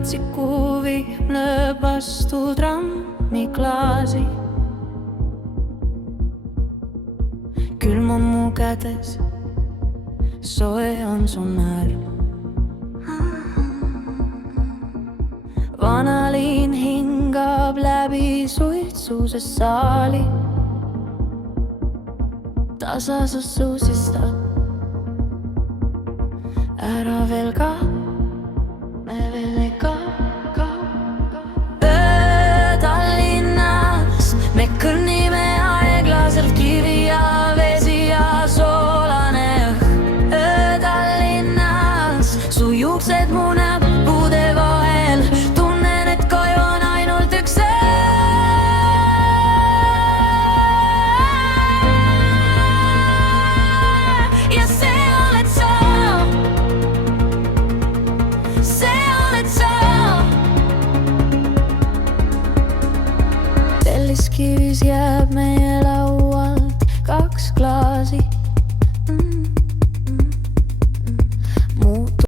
värtsiku vihm lööb vastu trammiklaasi. Külm on mu kätes, soe on su närv. Vanaliin hingab läbi suitsuse saali. Tasa sa suusistad, ära veel ka, me veel ei ka. Tallinnas me kõnnime aeglaselt, kivi ja vesi ja soolane õhk. Tallinnas su juuksed mu näppude vahel, tunnen, et koju on ainult üks ja see oled sa, see oled sa. Telliskivis jääb meie laul.